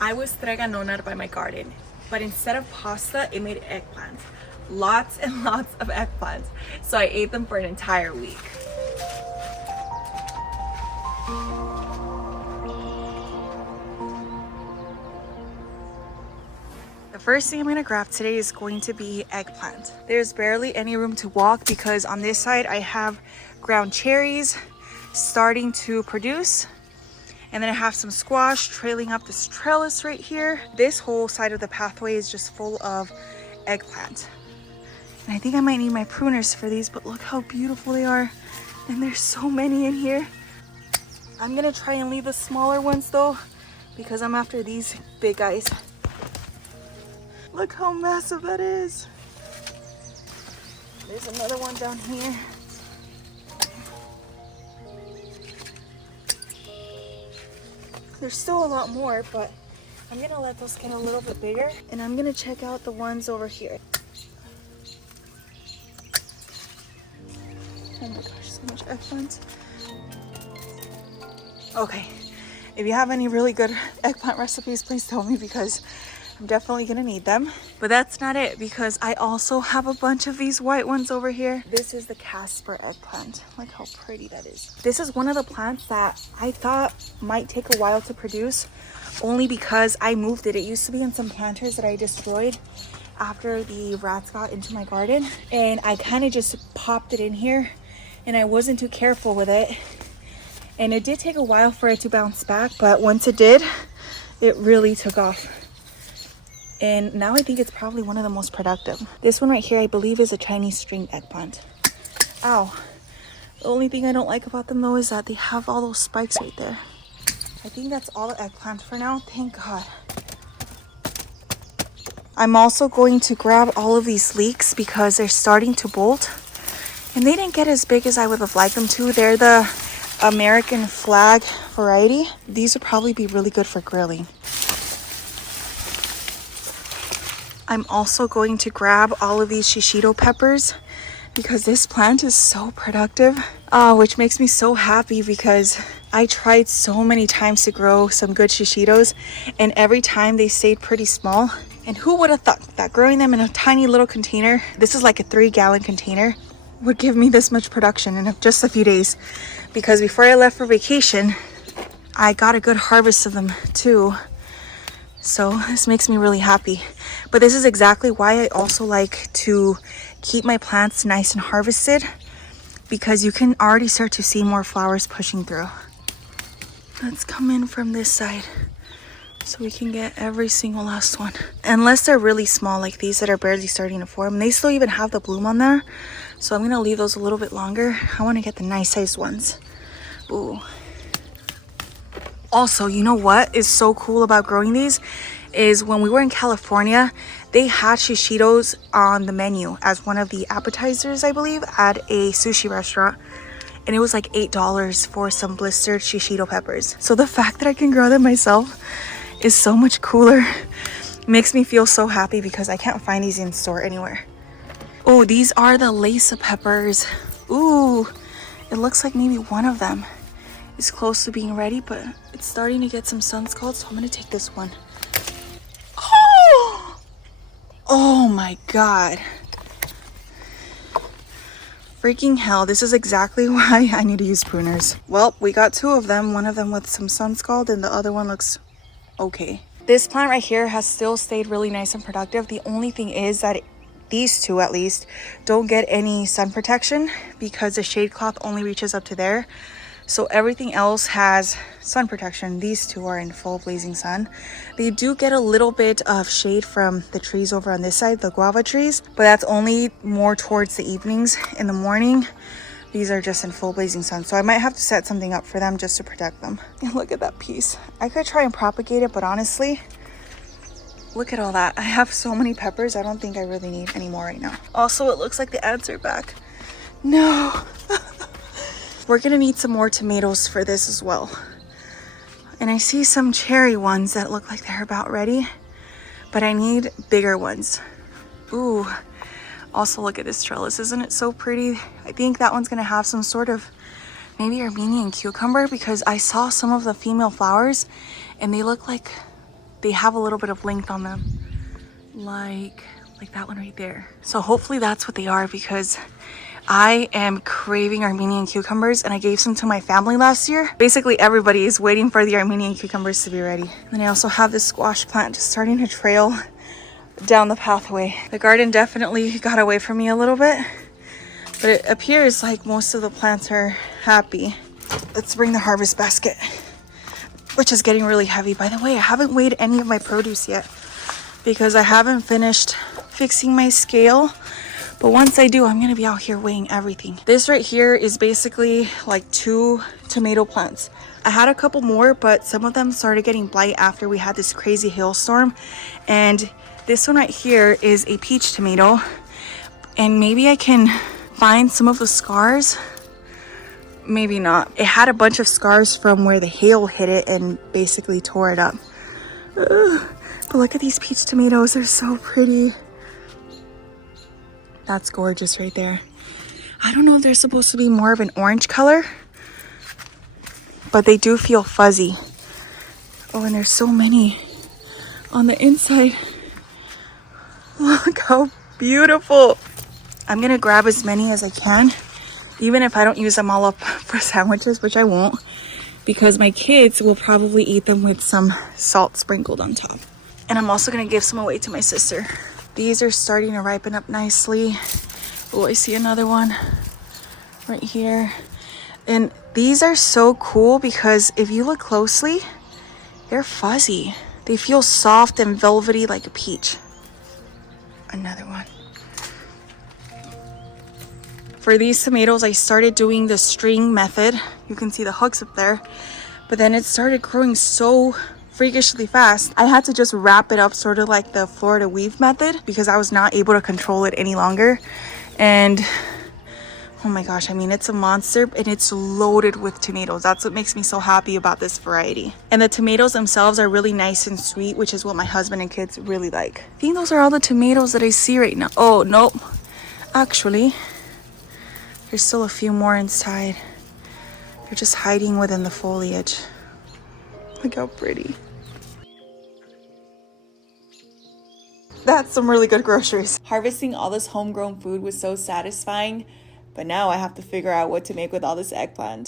I was Strega Nonna-ed by my garden, but instead of pasta, it made eggplants. Lots and lots of eggplants. So I ate them for an entire week. The first thing I'm gonna grab today is going to be eggplant. There's barely any room to walk because on this side I have ground cherries starting to produce. And then I have some squash trailing up this trellis right here. This whole side of the pathway is just full of eggplant. And I think I might need my pruners for these, but look how beautiful they are. And there's so many in here. I'm gonna try and leave the smaller ones though, because I'm after these big guys. Look how massive that is. There's another one down here. There's still a lot more, but I'm gonna let those get a little bit bigger, and I'm gonna check out the ones over here. Oh my gosh, so much eggplant. Okay, if you have any really good eggplant recipes, please tell me because I'm definitely gonna need them. But that's not it, because I also have a bunch of these white ones over here. This is the Casper eggplant. Look how pretty that is. This is one of the plants that I thought might take a while to produce, only because I moved it. It used to be in some planters that I destroyed after the rats got into my garden, and I kind of just popped it in here, and I wasn't too careful with it. And it did take a while for it to bounce back, but once it did, it really took off. And now I think it's probably one of the most productive. This one right here, I believe, is a Chinese string eggplant. Ow. The only thing I don't like about them though is that they have all those spikes right there. I think that's all the eggplant for now. Thank God. I'm also going to grab all of these leeks because they're starting to bolt. And they didn't get as big as I would have liked them to. They're the American flag variety. These would probably be really good for grilling. I'm also going to grab all of these shishito peppers because this plant is so productive, which makes me so happy because I tried so many times to grow some good shishitos, and every time they stayed pretty small. And who would have thought that growing them in a tiny little container, this is like a 3-gallon container, would give me this much production in just a few days. Because before I left for vacation, I got a good harvest of them too. So this makes me really happy. But this is exactly why I also like to keep my plants nice and harvested, because you can already start to see more flowers pushing through. Let's come in from this side so we can get every single last one. Unless they're really small like these that are barely starting to form. They still even have the bloom on there. So I'm gonna leave those a little bit longer. I wanna get the nice sized ones. Ooh. Also, you know what is so cool about growing these is when we were in California, they had shishitos on the menu as one of the appetizers, I believe, at a sushi restaurant. And it was like $8 for some blistered shishito peppers. So the fact that I can grow them myself is so much cooler. It makes me feel so happy because I can't find these in store anywhere. Oh, these are the Lesa peppers. Ooh, it looks like maybe one of them is close to being ready, but it's starting to get some sun scald, so I'm gonna take this one. Oh my God. Freaking hell, this is exactly why I need to use pruners. Well, we got 2 of them, one of them with some sun scald and the other one looks okay. This plant right here has still stayed really nice and productive. The only thing is that these 2 at least don't get any sun protection because the shade cloth only reaches up to there. So everything else has sun protection. These 2 are in full blazing sun. They do get a little bit of shade from the trees over on this side, the guava trees, but that's only more towards the evenings. In the morning, these are just in full blazing sun. So I might have to set something up for them just to protect them. And look at that piece. I could try and propagate it, but honestly, look at all that. I have so many peppers. I don't think I really need any more right now. Also, it looks like the ants are back. No. We're gonna need some more tomatoes for this as well. And I see some cherry ones that look like they're about ready, but I need bigger ones. Ooh, also look at this trellis. Isn't it so pretty? I think that one's gonna have some sort of maybe Armenian cucumber because I saw some of the female flowers and they look like they have a little bit of length on them, like that one right there. So hopefully that's what they are, because I am craving Armenian cucumbers, and I gave some to my family last year. Basically everybody is waiting for the Armenian cucumbers to be ready. And then I also have this squash plant just starting to trail down the pathway. The garden definitely got away from me a little bit, but it appears like most of the plants are happy. Let's bring the harvest basket, which is getting really heavy. By the way, I haven't weighed any of my produce yet because I haven't finished fixing my scale. But once I do, I'm gonna be out here weighing everything. This right here is basically like 2 tomato plants. I had a couple more, but some of them started getting blight after we had this crazy hailstorm. And this one right here is a peach tomato. And maybe I can find some of the scars. Maybe not. It had a bunch of scars from where the hail hit it and basically tore it up. Ugh. But look at these peach tomatoes, they're so pretty. That's gorgeous right there. I don't know if they're supposed to be more of an orange color, but they do feel fuzzy. Oh, and there's so many on the inside. Look how beautiful. I'm gonna grab as many as I can, even if I don't use them all up for sandwiches, which I won't, because my kids will probably eat them with some salt sprinkled on top. And I'm also gonna give some away to my sister. These are starting to ripen up nicely. Oh, I see another one right here. And these are so cool because if you look closely, they're fuzzy. They feel soft and velvety like a peach. Another one. For these tomatoes, I started doing the string method. You can see the hooks up there. But then it started growing so freakishly fast. I had to just wrap it up sort of like the Florida weave method because I was not able to control it any longer. And oh my gosh, I mean, it's a monster and it's loaded with tomatoes. That's what makes me so happy about this variety. And the tomatoes themselves are really nice and sweet, which is what my husband and kids really like. I think those are all the tomatoes that I see right now. Oh, nope. Actually, there's still a few more inside. They're just hiding within the foliage. Look how pretty. That's some really good groceries. Harvesting all this homegrown food was so satisfying, but now I have to figure out what to make with all this eggplant.